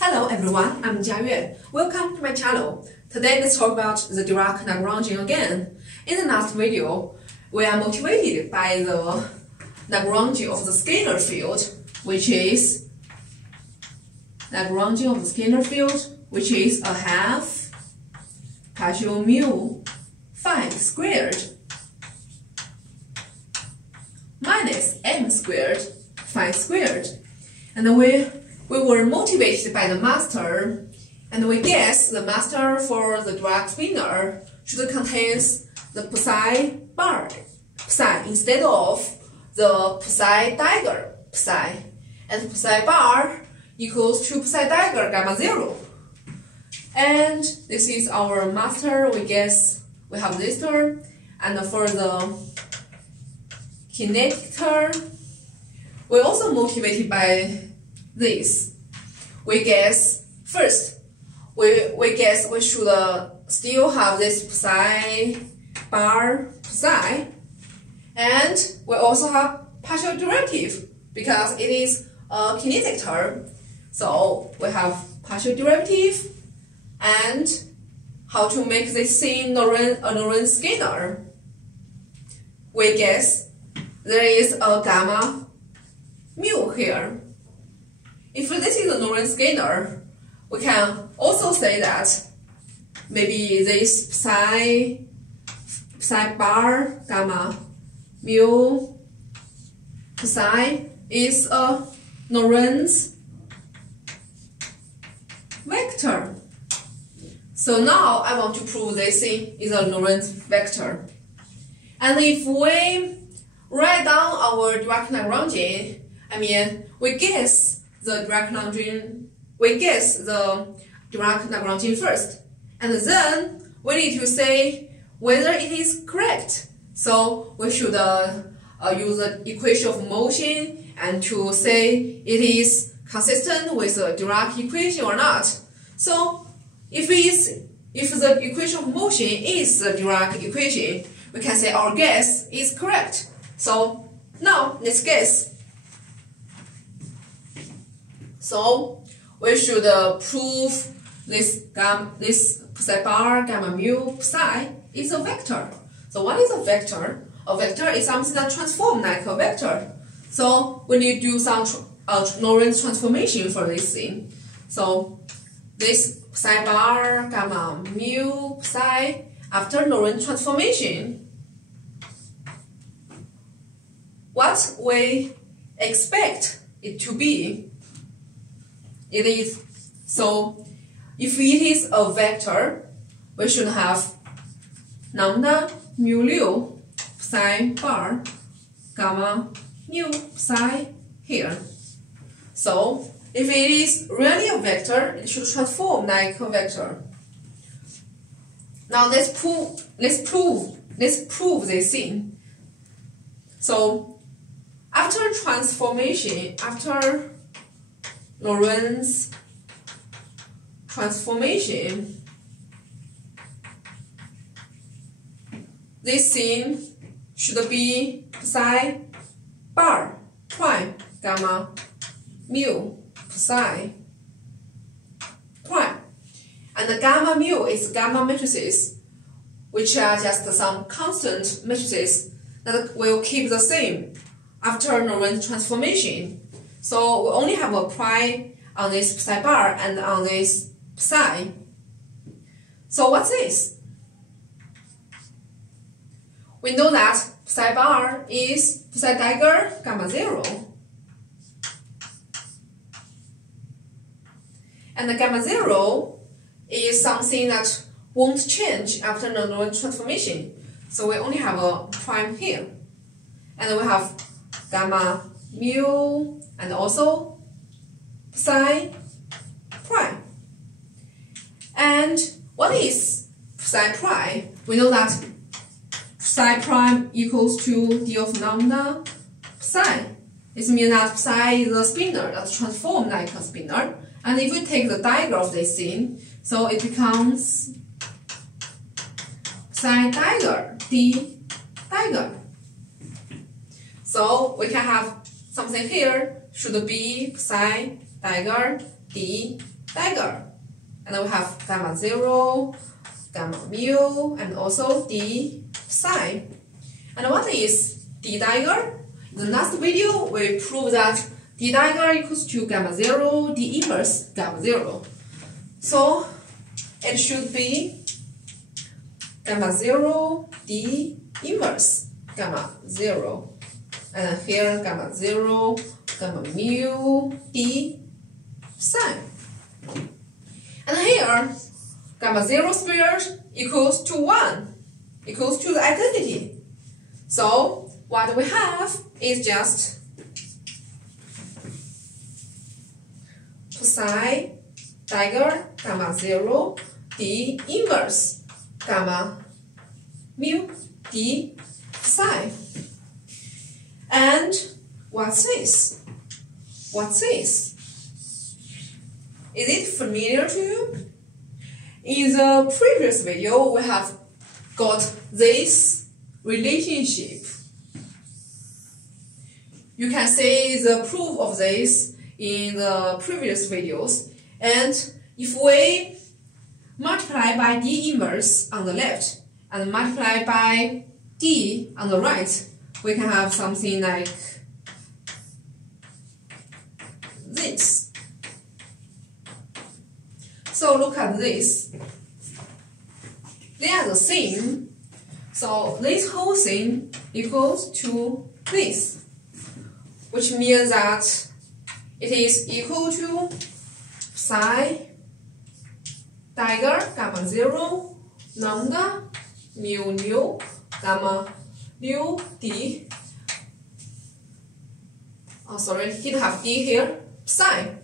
Hello everyone, I'm Jiayue. Welcome to my channel. Today let's talk about the Dirac-Lagrangian again. In the last video, we are motivated by the Lagrangian of the scalar field, which is Lagrangian of the scalar field, which is a half partial mu phi squared minus m squared phi squared. And we were motivated by the master, and we guess the master for the Dirac spinor should contain the psi bar psi instead of the psi dagger psi, and psi bar equals to psi dagger gamma 0. And this is our master. We guess we have this term, and for the kinetic term, we're also motivated by this. We guess first, we guess we should still have this psi bar psi, and we also have partial derivative because it is a kinetic term. So we have partial derivative and how to make this thing a Lorentz scalar. We guess there is a gamma mu here. If this is a Lorentz scalar, we can also say that maybe this psi bar gamma mu psi is a Lorentz vector. So now I want to prove this thing is a Lorentz vector. And if we write down our Dirac-Lagrangian, we guess the Dirac-Lagrangian first, and then we need to say whether it is correct. So we should use the equation of motion and to say it is consistent with the Dirac equation or not. So if the equation of motion is the Dirac equation, we can say our guess is correct. So now let's guess. So we should prove this psi bar gamma mu psi is a vector. So what is a vector? A vector is something that transforms like a vector. So we need to do some Lorentz transformation for this thing. So this psi bar gamma mu psi, after Lorentz transformation, what we expect it to be, it is. So if it is a vector, we should have lambda mu liu psi bar gamma mu psi here. So if it is really a vector, it should transform like a vector. Now let's prove this thing. So after transformation, after Lorentz transformation, this thing should be psi bar prime gamma mu psi prime, and the gamma mu is gamma matrices, which are just some constant matrices that will keep the same after Lorentz transformation. So we only have a prime on this psi bar and on this psi. So what's this? We know that psi bar is psi dagger gamma 0. And the gamma 0 is something that won't change after the Lorentz transformation. So we only have a prime here. And we have gamma mu and also psi prime. And what is psi prime? We know that psi prime equals to d of lambda psi. This means that psi is a spinor that's transformed like a spinor. And if we take the diagram of this thing, so it becomes psi dagger d dagger. So we can have something here should be psi dagger d dagger. And then we have gamma 0, gamma mu, and also d psi. And what is d dagger? In the last video, we proved that d dagger equals to gamma 0, d inverse gamma 0. So it should be gamma 0, d inverse gamma 0. And here gamma 0, gamma mu, d psi. And here gamma 0 squared equals to 1, equals to the identity. So what we have is just psi dagger gamma 0 d inverse gamma mu d psi. And what's this? What's this? Is it familiar to you? In the previous video, we have got this relationship. You can see the proof of this in the previous videos. And if we multiply by d inverse on the left and multiply by d on the right, we can have something like this. So look at this. They are the same. So this whole thing equals to this, which means that it is equal to psi dagger gamma 0 lambda mu nu gamma nu d. Oh, sorry, didn't have d here. Psi.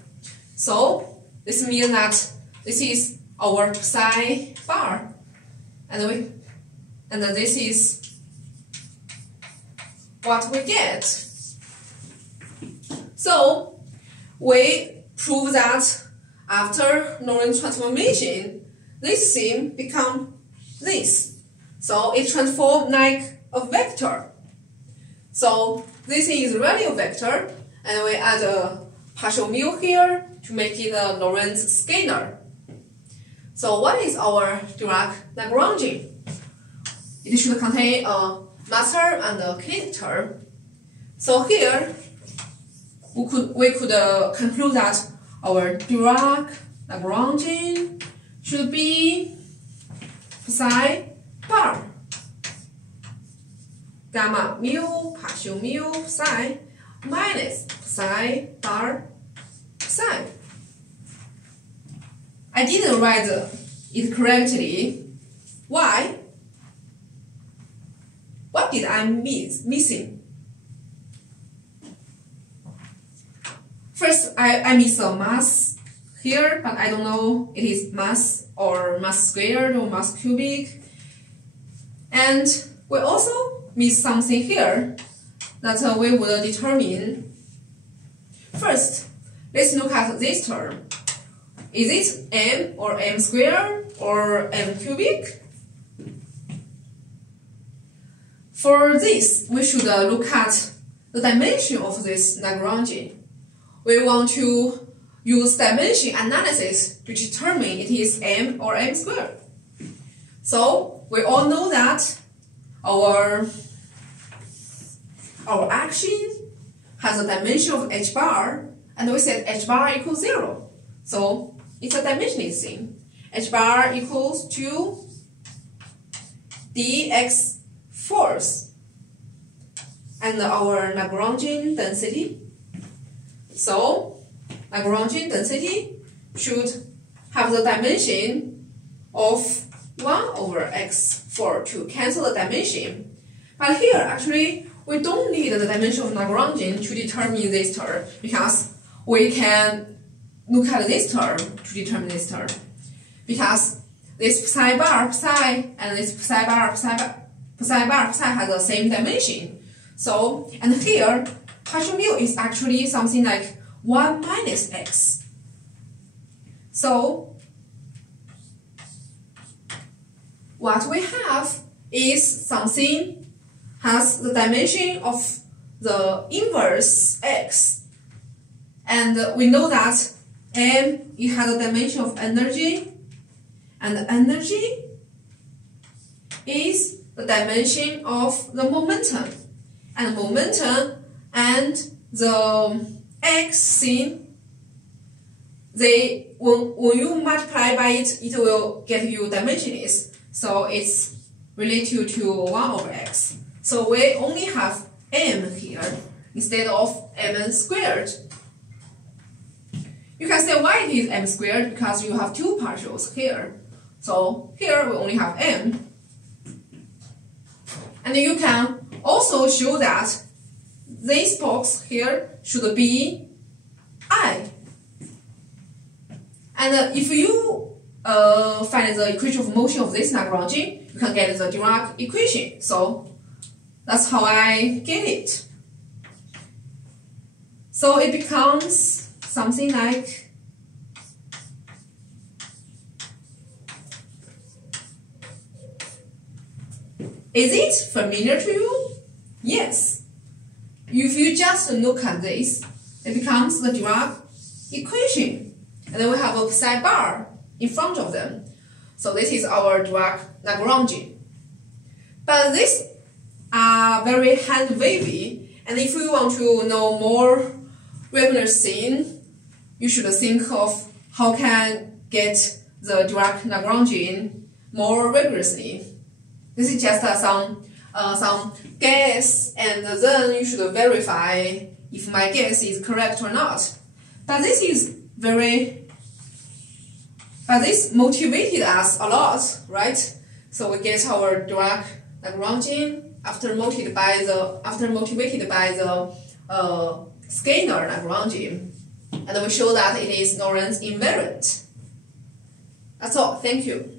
So this means that this is our psi bar, and this is what we get. So we prove that after Lorentz transformation, this thing become this. So it transforms like a vector. So this is a radial vector, and we add a partial mu here to make it a Lorentz scalar. So what is our Dirac Lagrangian? It should contain a mass term and a kinetic term. So here we could conclude that our Dirac Lagrangian should be psi bar gamma mu partial mu psi minus psi bar psi. I didn't write it correctly. Why? What did I missing? First, I miss a mass here, but I don't know it is mass or mass squared or mass cubic. And we also miss something here that we will determine. First, let's look at this term. Is it m or m squared or m cubic? For this, we should look at the dimension of this Lagrangian. We want to use dimension analysis to determine it is m or m squared. So we all know that our action has a dimension of h bar, and we said h bar equals 0. So it's a dimensionless thing. H bar equals to dx force and our Lagrangian density. So Lagrangian density should have the dimension of 1 over x4 to cancel the dimension. But here actually we don't need the dimension of Lagrangian to determine this term, because we can look at this term to determine this term, because this psi bar psi and this psi bar psi has the same dimension. So, and here partial mu is actually something like 1 minus x. So what we have is something has the dimension of the inverse x, and we know that M, it has a dimension of energy, and the energy is the dimension of the momentum. And momentum and the x thing, when you multiply by it, it will get you dimensionless. So it's related to 1 over x. So we only have m here instead of m squared. You can say why it is m squared, because you have two partials here. So here we only have m. And you can also show that this box here should be I. And if you find the equation of motion of this Lagrangian, you can get the Dirac equation. So that's how I get it. So it becomes something like is it familiar to you? Yes. If you just look at this, it becomes the Dirac equation. And then we have a psi bar in front of them. So this is our Dirac Lagrangian. But these are very hand-wavy. And if you want to know more regular thing, you should think of how can get the Dirac Lagrangian more rigorously. This is just some guess, and then you should verify if my guess is correct or not. But this motivated us a lot, right? So we get our Dirac Lagrangian after motivated by the scalar Lagrangian, and we show that it is Lorentz invariant. That's all. Thank you.